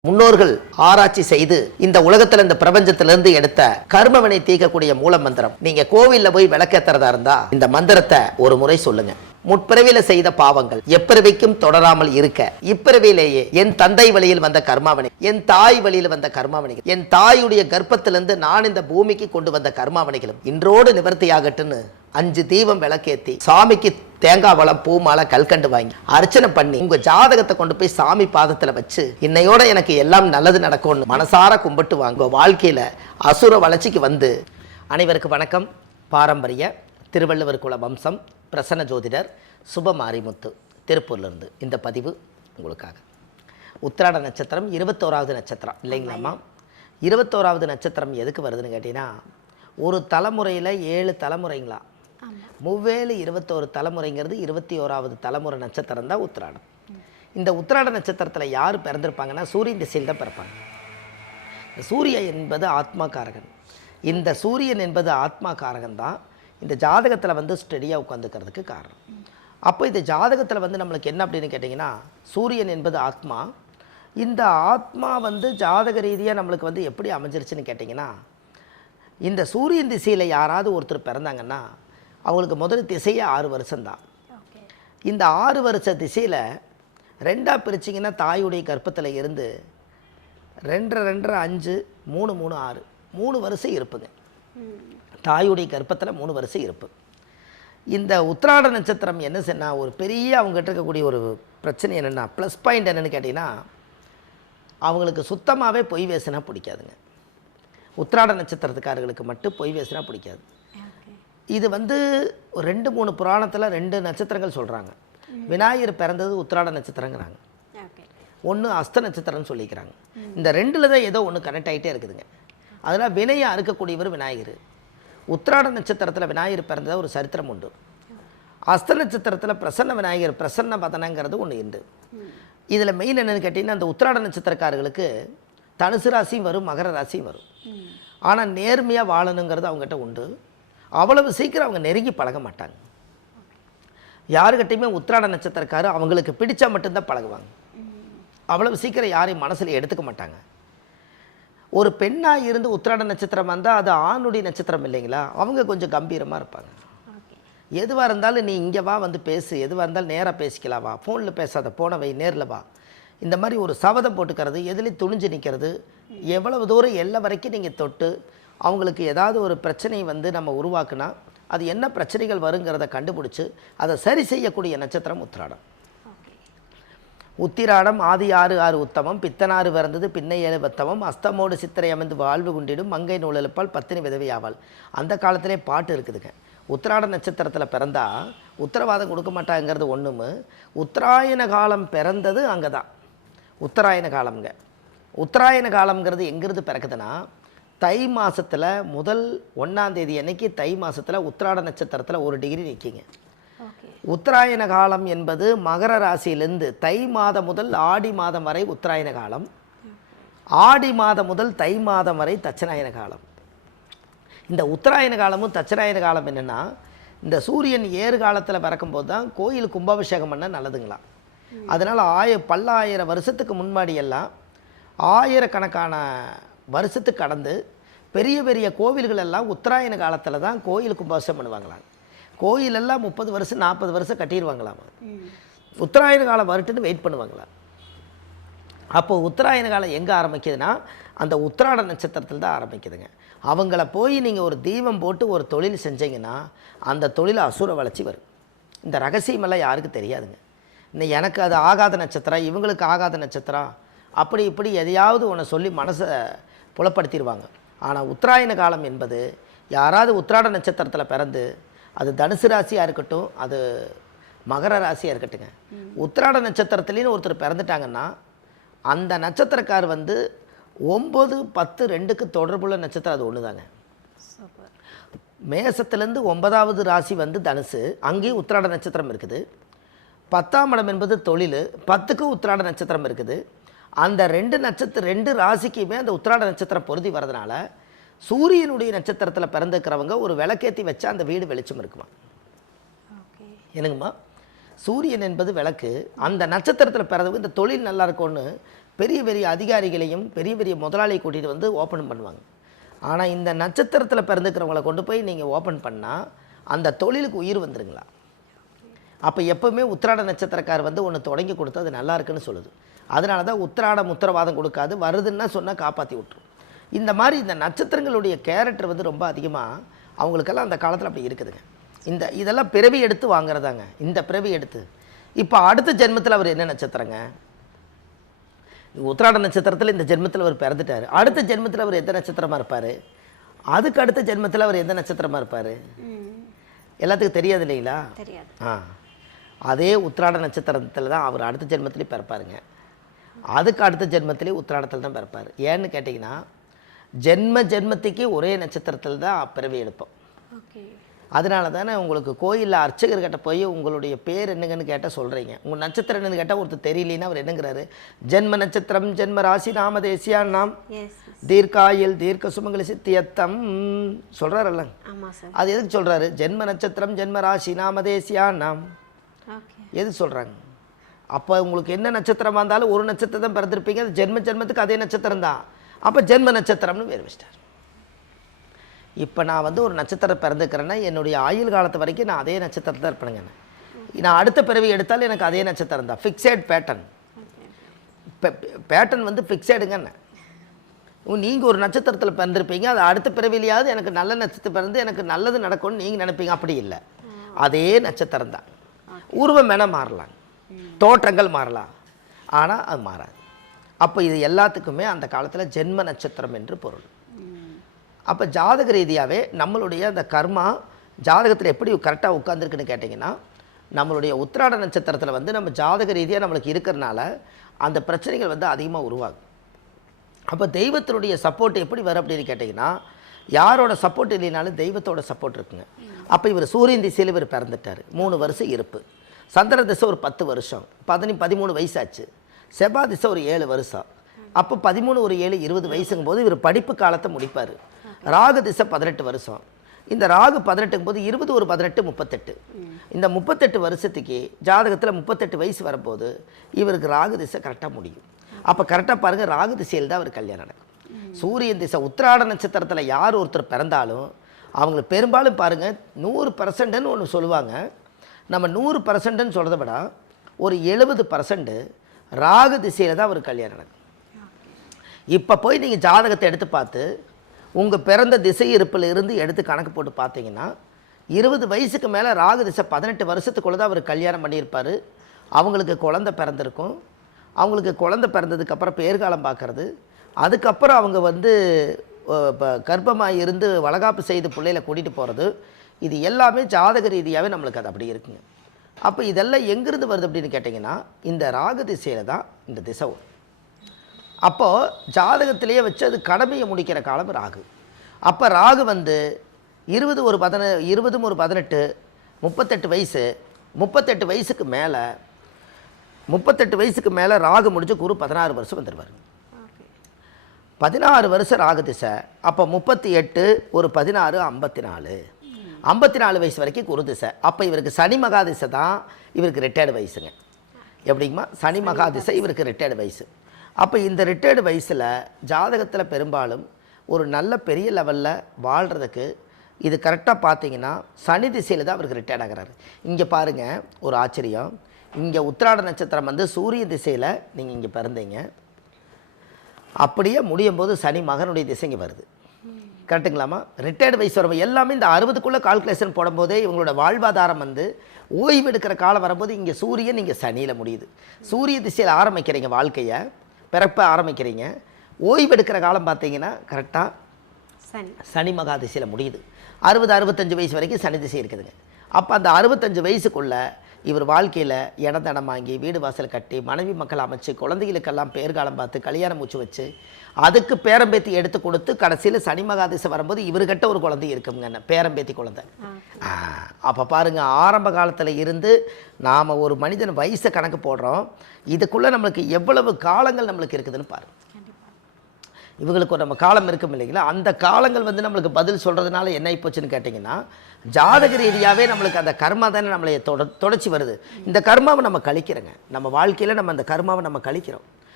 முன்னோர்கள் ஆராய்ச்சி செய்து இந்த உலகத்துல இந்த பிரபஞ்சத்திலிருந்து எடுத்த கர்மவினை தீர்க்கக்கூடிய மூல மந்திரம். நீங்க கோவில்ல போய் விளக்கேத்துறதா இருந்தா இந்த மந்திரத்தை ஒரு முறை சொல்லுங்க. முற்பிறவியில செய்த பாவங்கள் எப்பிறவிக்கும் தொடராமல் இருக்க இப்பிறவியிலேயே என் தந்தை வழியில் வந்த கர்மாவினை, என் தாய் வழியில் வந்த கர்மாவினைகள், என் தாயுடைய கர்ப்பத்திலிருந்து நான் இந்த பூமிக்கு கொண்டு வந்த கர்மாவினைகளும் இன்றோடு நிவர்த்தியாகட்டுன்னு 5 தீபம் விளக்கேத்தி சாமிக்கு தேங்காய் வளம் பூ மாலை கல்கண்டு வாங்கி அர்ச்சனை பண்ணி உங்க ஜாதகத்தை கொண்டு போய் சாமி பாதத்துல வச்சு இன்னையோட எனக்கு எல்லாம் நல்லது நடக்கும்னு மனசார கும்பிட்டு வாங்க. வாழ்க்கையில அசுர வளர்ச்சிக்கு வந்து. அனைவருக்கு வணக்கம். பாரம்பரிய திருவள்ளுவர் குல வம்சம் பிரசன்ன ஜோதிடர் சுப மாரிமுத்து திருப்பூர்லேருந்து இந்த பதிவு உங்களுக்காக. உத்திராட நட்சத்திரம் 21வது நட்சத்திரம் இல்லைங்களாம்மா? 21வது நட்சத்திரம் எதுக்கு வருதுன்னு கேட்டீங்கன்னா, ஒரு தலைமுறையில் 7 தலைமுறைங்களா, மூவேலு 21 தலைமுறைங்கிறது 21வது தலைமுறை நட்சத்திரம் தான் உத்திராடம். இந்த உத்திராட நட்சத்திரத்தில் யார் பிறந்திருப்பாங்கன்னா சூரியன் திசையில் தான் பிறப்பாங்க. சூரியன் என்பது ஆத்மாக்காரகன். இந்த சூரியன் என்பது ஆத்மாக்காரகன் தான் இந்த ஜாதகத்தில் வந்து ஸ்டெடியாக உட்காந்துக்கிறதுக்கு காரணம். அப்போ இந்த ஜாதகத்தில் வந்து நம்மளுக்கு என்ன அப்படின்னு கேட்டிங்கன்னா, சூரியன் என்பது ஆத்மா. இந்த ஆத்மா வந்து ஜாதக ரீதியாக நம்மளுக்கு வந்து எப்படி அமைஞ்சிருச்சுன்னு கேட்டிங்கன்னா, இந்த சூரியன் திசையில் யாராவது ஒருத்தர் பிறந்தாங்கன்னா அவங்களுக்கு முதல் திசையே 6 வருஷம்தான். இந்த 6 வருஷ திசையில் 2ஆக பிரிச்சிங்கன்னா தாயுடைய கர்ப்பத்தில் இருந்து 2 2 5 3 3 6 3 வருஷம் இருப்புங்க. தாயுடைய கர்ப்பத்தில் 3 வருஷம் இருப்பு. இந்த உத்திராட நட்சத்திரம் என்ன சொன்னால், ஒரு பெரிய அவங்ககிட்ட இருக்கக்கூடிய ஒரு பிரச்சனை என்னென்னா, ப்ளஸ் பாயிண்ட் என்னென்னு கேட்டிங்கன்னா, அவங்களுக்கு சுத்தமாகவே பொய் பேசினா பிடிக்காதுங்க. உத்திராட நட்சத்திரத்துக்காரர்களுக்கு மட்டும் பொய் பேசினா பிடிக்காது. இது வந்து 2 3 புராணத்தில் 2 நட்சத்திரங்கள் சொல்கிறாங்க. விநாயகர் பிறந்தது உத்திராட நட்சத்திரங்கிறாங்க, ஒன்று அஸ்த நட்சத்திரம்னு சொல்லிக்கிறாங்க. இந்த 2ல் தான் ஏதோ ஒன்று கனெக்ட் ஆகிட்டே இருக்குதுங்க. அதனால் வினையை அறுக்கக்கூடியவர் விநாயகர். உத்திராட நட்சத்திரத்தில் விநாயகர் பிறந்தது ஒரு சரித்திரம் உண்டு. அஸ்த நட்சத்திரத்தில் பிரசன்ன விநாயகர் பிரசன்ன பதனங்கிறது ஒன்று உண்டு. இதில் மெயின் என்னென்னு கேட்டிங்கன்னா, அந்த உத்திராட நட்சத்திரக்காரர்களுக்கு தனுசு ராசியும் வரும், மகர ராசியும் வரும். ஆனால் நேர்மையாக வாழணுங்கிறது அவங்ககிட்ட உண்டு. அவ்வளவு சீக்கிரம் அவங்க நெருங்கி பழக மாட்டாங்க. யாருக்கிட்டையுமே உத்திராட நட்சத்திரக்காரர் அவங்களுக்கு பிடிச்சா மட்டும்தான் பழகுவாங்க. அவ்வளவு சீக்கிரம் யாரையும் மனசில் எடுத்துக்க மாட்டாங்க. ஒரு பெண்ணாக இருந்து உத்திராட நட்சத்திரம் வந்தால் அது ஆணுடைய நட்சத்திரம் இல்லைங்களா, அவங்க கொஞ்சம் கம்பீரமாக இருப்பாங்க. எதுவாக இருந்தாலும் நீ இங்கே வா, வந்து பேசு, எதுவாக இருந்தாலும் நேராக பேசிக்கலாம், வா, ஃபோனில் பேசாத, போன வை, நேரில் வா. இந்த மாதிரி ஒரு சபதம் போட்டுக்கிறது, எதுலேயும் துணிஞ்சு நிற்கிறது, எவ்வளவு தூரம் எல்லை வரைக்கும் நீங்கள் தொட்டு அவங்களுக்கு ஏதாவது ஒரு பிரச்சனை வந்து நம்ம உருவாக்குனா அது என்ன பிரச்சனைகள் வருங்கிறத கண்டுபிடிச்சி அதை சரி செய்யக்கூடிய நட்சத்திரம் உத்திராடம். உத்திராடம் ஆதி 6 6 உத்தமம், பித்தனாறு பிறந்தது பின்னை 7 பத்தமம், அஸ்தமோடு சித்திரை அமைந்து வாழ்வு குண்டிடும், மங்கை நூலெழுப்பால் பத்தினி விதவி ஆவாள். அந்த காலத்திலே பாட்டு இருக்குதுங்க. உத்திராட நட்சத்திரத்தில் பிறந்தா உத்தரவாதம் கொடுக்க மாட்டாங்கிறது ஒன்றுமு. உத்தராயண காலம் பிறந்தது அங்கே தான் உத்தராயண காலம்ங்க. உத்தராயண காலம்ங்கிறது எங்கிருந்து பிறக்குதுன்னா, தை மாதத்தில் முதல் 1ஆம் தேதி அன்னைக்கு தை மாதத்தில் உத்திராட நட்சத்திரத்தில் 1 டிகிரி நிற்கிங்க. உத்தராயண காலம் என்பது மகர ராசியிலிருந்து தை மாதம் முதல் ஆடி மாதம் வரை உத்தராயண காலம், ஆடி மாதம் முதல் தை மாதம் வரை தட்சிணாயன காலம். இந்த உத்தராயண காலமும் தட்சிணாயன காலம் என்னென்னா, இந்த சூரியன் ஏறு காலத்தில் பிறக்கும்போது தான் கோயில் கும்பாபிஷேகம் பண்ண நல்லதுங்களாம். அதனால் பல்லாயிரம் வருஷத்துக்கு முன்னாடியெல்லாம் ஆயிரக்கணக்கான வருஷத்துக்கு கடந்து பெரிய பெரிய கோவில்கள் எல்லாம் உத்தராயண காலத்தில் தான் கோயில் கும்பாபிஷேகம் பண்ணுவாங்களாம். கோயிலெல்லாம் 30 வருஷம் 40 வருஷம் கட்டிடுவாங்களாமா. உத்தராயண காலம் வரட்டுன்னு வெயிட் பண்ணுவாங்களாம். அப்போது உத்தராயண காலம் எங்கே ஆரம்பிக்குதுன்னா, அந்த உத்திராட நட்சத்திரத்தில் தான் ஆரம்பிக்குதுங்க. அவங்கள போய் நீங்கள் ஒரு தீபம் போட்டு ஒரு தொழில் செஞ்சீங்கன்னா அந்த தொழில் அசுர வளர்ச்சி வரும். இந்த ரகசியமெல்லாம் யாருக்கும் தெரியாதுங்க. இன்னும் எனக்கு அது ஆகாத நட்சத்திரம், இவங்களுக்கு ஆகாத நட்சத்திரம், அப்படி இப்படி எதையாவது ஒன்று சொல்லி மனசை புலப்படுத்திடுவாங்க. ஆனால் உத்தராயண காலம் என்பது யாராவது உத்திராட நட்சத்திரத்தில் பிறந்து, அது தனுசு ராசியாக இருக்கட்டும், அது மகர ராசியாக இருக்கட்டுங்க, உத்திராட நட்சத்திரத்துலேன்னு ஒருத்தர் பிறந்துட்டாங்கன்னா அந்த நட்சத்திரக்கார் வந்து 9 10 2க்கு தொடர்புள்ள நட்சத்திரம் அது ஒன்று தாங்க. மேசத்துலேருந்து 9வது ராசி வந்து தனுசு, அங்கேயும் உத்திராட நட்சத்திரம் இருக்குது. 10ஆம் இடம் என்பது தொழில், 10க்கு உத்திராட நட்சத்திரம் இருக்குது. அந்த 2 ராசிக்குமே அந்த உத்திராட நட்சத்திரம் பொருதி வரதுனால சூரியனுடைய நட்சத்திரத்தில் பிறந்துக்கிறவங்க ஒரு விளக்கேற்றி வச்சா அந்த வீடு வெளிச்சம் இருக்குமா. என்னங்கம்மா, சூரியன் என்பது விளக்கு. அந்த நட்சத்திரத்தில் பிறந்தவங்க இந்த தொழில் நல்லா இருக்கும்னு பெரிய பெரிய அதிகாரிகளையும் பெரிய பெரிய முதலாளியை கூட்டிகிட்டு வந்து ஓப்பன் பண்ணுவாங்க. ஆனால் இந்த நட்சத்திரத்தில் பிறந்துக்கிறவங்களை கொண்டு போய் நீங்கள் ஓப்பன் பண்ணால் அந்த தொழிலுக்கு உயிர் வந்துருங்களா? அப்போ எப்போவுமே உத்திராட நட்சத்திரக்கார் வந்து ஒன்று தொடங்கி கொடுத்து அது நல்லா இருக்குன்னு சொல்லுது. அதனால தான் உத்திராடம் உத்தரவாதம் கொடுக்காது, வருதுன்னா சொன்னால் காப்பாற்றி விட்டுரும். இந்த மாதிரி இந்த நட்சத்திரங்களுடைய கேரக்டர் வந்து ரொம்ப அதிகமாக அவங்களுக்கெல்லாம் அந்த காலத்தில் அப்படி இருக்குதுங்க. இதெல்லாம் பிறவி எடுத்து வாங்குறதாங்க. இந்த பிறவி எடுத்து இப்போ அடுத்த ஜென்மத்தில் அவர் என்ன நட்சத்திரங்க? உத்திராட நட்சத்திரத்தில் இந்த ஜென்மத்தில் அவர் பிறந்துட்டார். அடுத்த ஜென்மத்தில் அவர் எந்த நட்சத்திரமாக இருப்பார்? அதுக்கு அடுத்த ஜென்மத்தில் அவர் எந்த நட்சத்திரமாக இருப்பார்? எல்லாத்துக்கும் தெரியாது இல்லைங்களா? அதே உத்திராட நட்சத்திரத்தில் தான் அவர் அடுத்த ஜென்மத்திலேயே பிறப்பாருங்க. அதுக்கு அடுத்த ஜென்மத்திலே உத்திராடத்தில் தான் பிறப்பார். ஏன்னு கேட்டிங்கன்னா ஜென்மத்துக்கு ஒரே நட்சத்திரத்தில் தான் பிறவி எடுப்போம். அதனால தானே உங்களுக்கு கோயிலில் அர்ச்சகர்கிட்ட போய் உங்களுடைய பேர் என்னங்கன்னு கேட்டால் சொல்கிறீங்க. உங்கள் நட்சத்திரம் என்னன்னு கேட்டால் ஒருத்தர் தெரியலன்னா அவர் என்னங்கிறாரு? ஜென்ம நட்சத்திரம் ஜென்ம ராசி நாம தேசியான்னாம் தீர்க்காயில் தீர்க்க சுமங்கலி சித்தியத்தம் சொல்கிறாரல்ல. அது எதுக்கு சொல்கிறாரு? ஜென்ம நட்சத்திரம் ஜென்ம ராசி நாம தேசியான்னாம் எதுக்கு சொல்கிறாங்க? அப்போ உங்களுக்கு என்ன நட்சத்திரமாக இருந்தாலும் ஒரு நட்சத்திரம் தான் பிறந்திருப்பீங்க. அது ஜென்மத்துக்கு அதே நட்சத்திரம் தான். அப்போ ஜென்ம நட்சத்திரம்னு வேறு வச்சிட்டார். இப்போ நான் வந்து ஒரு நட்சத்திரம் பிறந்துக்கிறேன்னா என்னுடைய ஆயுள் காலத்து வரைக்கும் நான் அதே நட்சத்திரத்தில் தான் இருப்பேனுங்க. நான் அடுத்த பிறவி எடுத்தாலும் எனக்கு அதே நட்சத்திரம் தான். Fixed pattern. பேட்டர்ன் வந்து ஃபிக்ஸடுங்கன்னு. நீங்கள் ஒரு நட்சத்திரத்தில் பிறந்திருப்பீங்க, அது அடுத்த பிறவிலையாவது எனக்கு நல்ல நட்சத்திரம் பிறந்து எனக்கு நல்லது நடக்கும்னு நீங்கள் நினைப்பீங்க. அப்படி இல்லை, அதே நட்சத்திரம் தான். உருவம் வேணால் மாறலாம், தோற்றங்கள் மாறலாம், ஆனால் அது மாறாது. அப்போ இது எல்லாத்துக்குமே அந்த காலத்தில் ஜென்ம நட்சத்திரம் என்று பொருள். அப்போ ஜாதக ரீதியாகவே நம்மளுடைய அந்த கர்மா ஜாதகத்தில் எப்படி கரெக்டாக உட்காந்துருக்குன்னு கேட்டிங்கன்னா, நம்மளுடைய உத்திராட நட்சத்திரத்தில் வந்து நம்ம ஜாதக ரீதியாக நம்மளுக்கு இருக்கிறனால அந்த பிரச்சனைகள் வந்து அதிகமாக உருவாகும். அப்போ தெய்வத்தினுடைய சப்போர்ட் எப்படி வரும் அப்படின்னு கேட்டிங்கன்னா, யாரோட சப்போர்ட் இல்லைனாலும் தெய்வத்தோட சப்போர்ட் இருக்குங்க. அப்போ இவர் சூரியன் திசையில் இவர் பிறந்துட்டார், 3 வருஷம் இருப்பு. சந்திர திசை ஒரு 10 வருஷம், 13 வயசாச்சு. செவ்வாய் திசை ஒரு 7 வருஷம். அப்போ 13 ஒரு 7 20 வயசுங்கும் போது இவர் படிப்பு காலத்தை முடிப்பார். ராகு திசை 18 வருஷம். இந்த ராகு 18ங்கும் போது 20 ஒரு 18 38. இந்த 38 வருஷத்துக்கு ஜாதகத்தில் 38 வயசு வரும்போது இவருக்கு ராகு திசை கரெக்டாக முடியும். அப்போ கரெக்டாக பாருங்கள், ராகு திசையில் தான் அவர் கல்யாணம் நடக்கும். சூரியன் திசை உத்திராட நட்சத்திரத்தில் யார் ஒருத்தர் பிறந்தாலும் அவங்களுக்கு பெரும்பாலும் பாருங்கள் 100%ன்னு ஒன்று சொல்லுவாங்க. நம்ம 100%ன்னு சொல்கிறத விட ஒரு 70% ராகு திசையில் தான் அவர் கல்யாணம் நடக்கும். இப்போ போய் நீங்கள் ஜாதகத்தை எடுத்து பார்த்து உங்கள் பிறந்த திசை இருப்பில் இருந்து எடுத்து கணக்கு போட்டு பார்த்தீங்கன்னா 20 வயசுக்கு மேலே ராகு திசை 18 வருஷத்துக்குள்ளே தான் அவர் கல்யாணம் பண்ணியிருப்பார். அவங்களுக்கு குழந்தை பிறந்திருக்கும். அவங்களுக்கு குழந்தை பிறந்ததுக்கப்புறம் பேர்காலம் பார்க்குறது, அதுக்கப்புறம் அவங்க வந்து கர்ப்பமாக இருந்து வளகாப்பு செய்து பிள்ளைகளை கூட்டிகிட்டு போகிறது, இது எல்லாமே ஜாதக ரீதியாகவே நம்மளுக்கு அது அப்படி இருக்குங்க. அப்போ இதெல்லாம் எங்கேருந்து வருது அப்படின்னு கேட்டிங்கன்னா, இந்த ராகு திசையில் தான் இந்த திசை வரும். அப்போது ஜாதகத்திலேயே வச்சு அது கடமையை முடிக்கிற காலம் ராகு. அப்போ ராகு வந்து 20 ஒரு 18 38 வயசு, 38 வயசுக்கு மேலே ராகு முடிஞ்சு குரு 16 வருஷம் வந்துடுவார். 16 வருஷம் ராகு திசை. அப்போ 38 ஒரு 16 54 வயசு வரைக்கும் குரு திசை. அப்போ இவருக்கு சனி மகா திசை தான் இவருக்கு ரிட்டையர்டு வயசுங்க. எப்படிங்கம்மா? சனி மகா திசை இவருக்கு ரிட்டையர்டு வயசு. அப்போ இந்த ரிட்டையர்டு வயசில் ஜாதகத்தில் பெரும்பாலும் ஒரு நல்ல பெரிய லெவலில் வாழ்கிறதுக்கு இது கரெக்டாக பார்த்தீங்கன்னா சனி திசையில் தான் அவருக்கு ரிட்டையர்ட் ஆகிறாரு. இங்கே பாருங்கள் ஒரு ஆச்சரியம், இங்கே உத்திராட நட்சத்திரம் வந்து சூரிய திசையில் நீங்கள் இங்கே பிறந்தீங்க, அப்படியே முடியும் போது சனி மகனுடைய திசைங்க வருது. கரெக்டுங்களாம்மா? ரிட்டையர்டு வயசு வரும் எல்லாமே இந்த 60க்குள்ளே கால்குலேஷன் போடும்போதே இவங்களோட வாழ்வாதாரம் வந்து ஓய்வு எடுக்கிற காலம் வரும்போது இங்கே சூரியன் இங்கே சனியில் முடியுது. சூரிய திசையில் ஆரம்பிக்கிறீங்க வாழ்க்கையை, பிறப்பை ஆரம்பிக்கிறீங்க, ஓய்வு எடுக்கிற காலம் பார்த்தீங்கன்னா கரெக்டாக சனி மகா திசையில் முடியுது. 60-65 வயசு வரைக்கும் சனி திசை இருக்குதுங்க. அப்போ அந்த 65 வயசுக்குள்ளே இவர் வாழ்க்கையில் இடத்தடம் வாங்கி வீடு வாசல் கட்டி மனைவி மக்கள் அமைச்சு குழந்தைகளுக்கெல்லாம் பேர்காலம் பார்த்து கல்யாணம் மூச்சு வச்சு அதுக்கு பேரம்பேத்தி எடுத்து கொடுத்து கடைசியில் சனி மகாதிசை வரும்போது இவர்கிட்ட ஒரு குழந்தை இருக்குங்க, பேரம்பேத்தி குழந்தை. அப்போ பாருங்கள், ஆரம்ப காலத்தில் இருந்து நாம் ஒரு மனிதன் வயசை கணக்கு போடுறோம், இதுக்குள்ளே நம்மளுக்கு எவ்வளவு காலங்கள் நம்மளுக்கு இருக்குதுன்னு பாருங்கள். இவங்களுக்கு ஒரு நம்ம காலம் இருக்கும் இல்லைங்களா, அந்த காலங்கள் வந்து நம்மளுக்கு பதில் சொல்கிறதுனால என்ன ஆகிப்போச்சுன்னு கேட்டிங்கன்னா, ஜாதக ரீதியாகவே நம்மளுக்கு அந்த கர்மா தானே நம்மளை தொடச்சி வருது. இந்த கர்மாவை நம்ம கழிக்கிறோங்க, நம்ம வாழ்க்கையில் நம்ம அந்த கர்மாவை நம்ம கழிக்கிறோம்.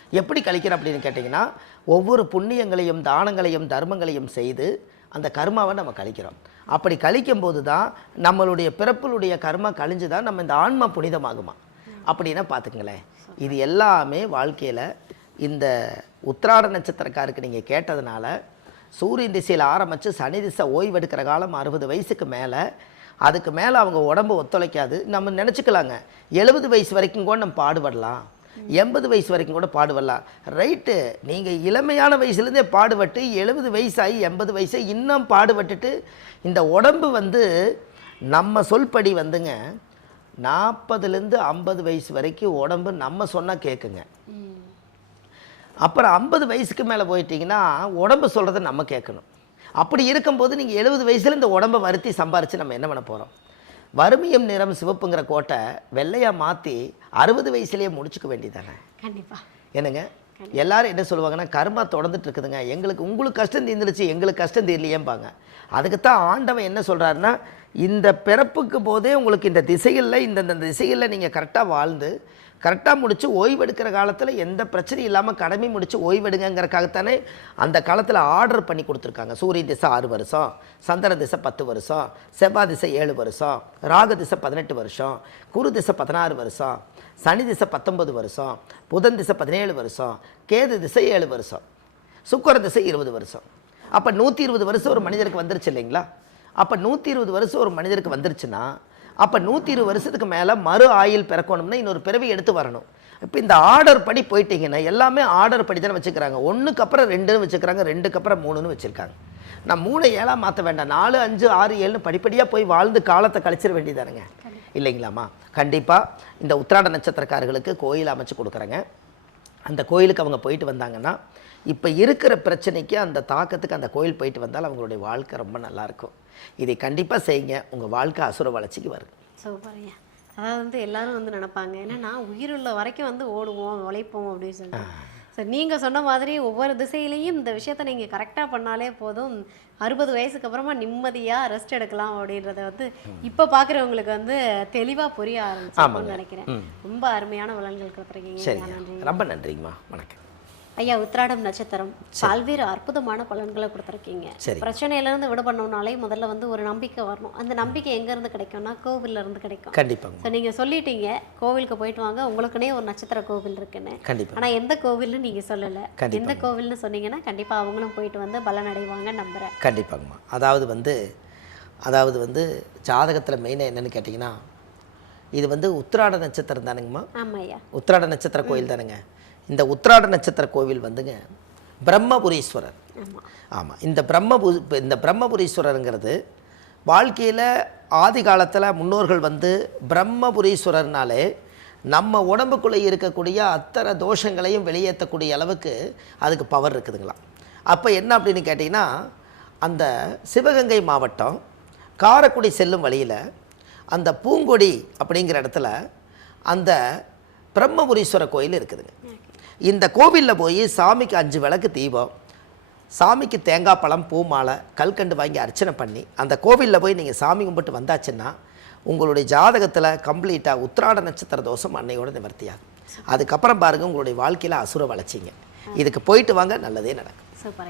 எப்படி கழிக்கிறோம் அப்படின்னு கேட்டிங்கன்னா, ஒவ்வொரு புண்ணியங்களையும் தானங்களையும் தர்மங்களையும் செய்து அந்த கர்மாவை நம்ம கழிக்கிறோம். அப்படி கழிக்கும்போது தான் நம்மளுடைய பிறப்புடைய கர்மா கழிஞ்சு தான் நம்ம இந்த ஆன்மா புனிதமாகுமா அப்படின்னா பார்த்துக்குங்களேன். இது எல்லாமே வாழ்க்கையில் இந்த உத்திராட நட்சத்திரக்காருக்கு நீங்கள் கேட்டதுனால சூரியன் திசையில் ஆரம்பித்து சனி திசை ஓய்வெடுக்கிற காலம் 60 வயசுக்கு மேலே, அதுக்கு மேலே அவங்க உடம்பு ஒத்துழைக்காது. நம்ம நினச்சிக்கலாங்க 70 வயசு வரைக்கும் கூட நம்ம பாடுபடலாம், 80 வயசு வரைக்கும் கூட பாடுபடலாம். ரைட்டு, நீங்கள் இளமையான வயசுலேருந்தே பாடுபட்டு 70 வயசாகி 80 வயசு இன்னும் பாடுபட்டுட்டு இந்த உடம்பு வந்து நம்ம சொல்படி வந்துங்க 40லேருந்து 50 வயசு வரைக்கும் உடம்பு நம்ம சொன்னால் கேட்குங்க. அப்புறம் 50 வயசுக்கு மேலே போயிட்டீங்கன்னா உடம்பு சொல்கிறத நம்ம கேட்கணும். அப்படி இருக்கும்போது நீங்கள் 70 வயசில் இந்த உடம்பை வருத்தி சம்பாரித்து நம்ம என்ன பண்ண போகிறோம்? வறுமையும் நிறம் சிவப்புங்கிற கோட்டை வெள்ளையாக மாற்றி 60 வயசுலேயே முடிச்சுக்க வேண்டியதானே? கண்டிப்பாக. என்னங்க எல்லாரும் என்ன சொல்லுவாங்கன்னா, கர்மா தொடர்ந்துட்டு இருக்குதுங்க, உங்களுக்கு கஷ்டம் தீர்ந்துருச்சு, எங்களுக்கு கஷ்டம் தீரலையேம்பாங்க. அதுக்குத்தான் ஆண்டவன் என்ன சொல்கிறாருன்னா, இந்த பிறப்புக்கு போதே உங்களுக்கு இந்த திசைகளில் இந்த திசைகளில் நீங்கள் கரெக்டாக வாழ்ந்து கரெக்டாக முடித்து ஓய்வெடுக்கிற காலத்தில் எந்த பிரச்சனையும் இல்லாமல் கடமை முடித்து ஓய்வெடுங்கிறக்காகத்தானே அந்த காலத்தில் ஆர்டர் பண்ணி கொடுத்துருக்காங்க. சூரிய திசை 6 வருஷம், சந்திர திசை 10 வருஷம், செவ்வாய் திசை 7 வருஷம், ராகு திசை 18 வருஷம், குரு திசை 16 வருஷம், சனி திசை 19 வருஷம், புதன் திசை 17 வருஷம், கேது திசை 7 வருஷம், சுக்கிர திசை 20 வருஷம். அப்போ 120 வருஷம் ஒரு மனிதருக்கு வந்துருச்சு இல்லைங்களா? அப்போ 120 வருஷம் ஒரு மனிதருக்கு வந்துருச்சுன்னா அப்போ 120 வருஷத்துக்கு மேலே மறு ஆயுள் பிறக்கணும்னா இன்னொரு பிறவி எடுத்து வரணும். இப்போ இந்த ஆர்டர் படி போயிட்டீங்கன்னா எல்லாமே ஆர்டர் படி தானே வச்சுக்கிறாங்க. 1க்கு அப்புறம் 2ன்னு வச்சுக்கிறாங்க, 2க்கு அப்புறம் 3ன்னு வச்சுருக்காங்க. நான் 3 7 மாற்ற வேண்டாம், 4 5 6 7ன்னு படிப்படியாக போய் வாழ்ந்து காலத்தை கழிச்சிட வேண்டியதானுங்க, இல்லைங்களாம்மா? கண்டிப்பாக இந்த உத்திராட நட்சத்திரக்காரர்களுக்கு கோயில் அமைச்சு கொடுக்குறேங்க. அந்த கோயிலுக்கு அவங்க போயிட்டு வந்தாங்கன்னா இப்போ இருக்கிற பிரச்சனைக்கு அந்த தாக்கத்துக்கு அந்த கோயில் போயிட்டு வந்தால் அவங்களுடைய வாழ்க்கை ரொம்ப நல்லாயிருக்கும். இதை கண்டிப்பாக செய்யுங்க, உங்கள் வாழ்க்கை அசுர வளர்ச்சிக்கு வருது. சூப்பர்யா. அதாவது வந்து எல்லாரும் வந்து நினைப்பாங்க, ஏன்னா உயிருள்ள வரைக்கும் வந்து ஓடுவோம் உழைப்போம் அப்படின்னு சொல்லிட்டு. சார் நீங்கள் சொன்ன மாதிரி ஒவ்வொரு திசையிலையும் இந்த விஷயத்த நீங்கள் கரெக்டாக பண்ணாலே போதும், 60 வயசுக்கு அப்புறமா நிம்மதியாக ரெஸ்ட் எடுக்கலாம் அப்படின்றத வந்து இப்போ பார்க்குறவங்களுக்கு வந்து தெளிவாக புரிய ஆரம்பிச்சு நினைக்கிறேன். ரொம்ப அருமையான பலன்கள் கொடுத்துருக்கீங்க. ரொம்ப நன்றிங்கம்மா, வணக்கம். ஐயா, உத்திராடம் நட்சத்திரம் பல்வேறு அற்புதமான பலன்களை கொடுத்துருக்கீங்க. பிரச்சனையிலேருந்து விடுபடணும்னாலே முதல்ல வந்து ஒரு நம்பிக்கை வரணும். அந்த நம்பிக்கை எங்கேருந்து கிடைக்கும்னா கோவில்ல இருந்து கிடைக்கும். கண்டிப்பாக. ஸோ நீங்கள் சொல்லிட்டீங்க கோவிலுக்கு போயிட்டு வாங்க, உங்களுக்குனே ஒரு நட்சத்திர கோவில் இருக்குன்னு. கண்டிப்பாக. ஆனால் எந்த கோவில்னு நீங்கள் சொல்லலை. எந்த கோவில்னு சொன்னீங்கன்னா கண்டிப்பாக அவங்களும் போயிட்டு வந்து பலன் அடைவாங்க நம்புகிறேன். கண்டிப்பாங்கம்மா. அதாவது வந்து ஜாதகத்தில் மெயினாக என்னென்னு கேட்டிங்கன்னா, இது வந்து உத்திராட நட்சத்திரம் தானுங்கம்மா. ஆமாம் ஐயா, உத்திராட நட்சத்திர கோயில் தானுங்க. இந்த உத்திராட நட்சத்திர கோவில் வந்துங்க பிரம்மபுரீஸ்வரர். ஆமாம், இந்த பிரம்மபுரீஸ்வரருங்கிறது வாழ்க்கையில் ஆதி காலத்தில் முன்னோர்கள் வந்து பிரம்மபுரீஸ்வரர்னாலே நம்ம உடம்புக்குள்ளே இருக்கக்கூடிய அத்தனை தோஷங்களையும் வெளியேற்றக்கூடிய அளவுக்கு அதுக்கு பவர் இருக்குதுங்களா. அப்போ என்ன அப்படின்னு கேட்டிங்கன்னா, அந்த சிவகங்கை மாவட்டம் காரைக்குடி செல்லும் வழியில் அந்த பூங்கொடி அப்படிங்கிற இடத்துல அந்த பிரம்மபுரீஸ்வரர் கோயில் இருக்குதுங்க. இந்த கோவிலில் போய் சாமிக்கு 5 விளக்கு தீபம், சாமிக்கு தேங்காய் பழம் பூ மாலை கல்கண்டு வாங்கி அர்ச்சனை பண்ணி அந்த கோவிலில் போய் நீங்கள் சாமி கும்பிட்டு வந்தாச்சுன்னா உங்களுடைய ஜாதகத்தில் கம்ப்ளீட்டாக உத்திராட நட்சத்திர தோஷம் அன்னையோட நிவர்த்தியாகும். அதுக்கப்புறம் பாருங்கள் உங்களுடைய வாழ்க்கையில் அசுர வளர்ச்சிங்க. இதுக்கு போயிட்டு வாங்க, நல்லதே நடக்கும்.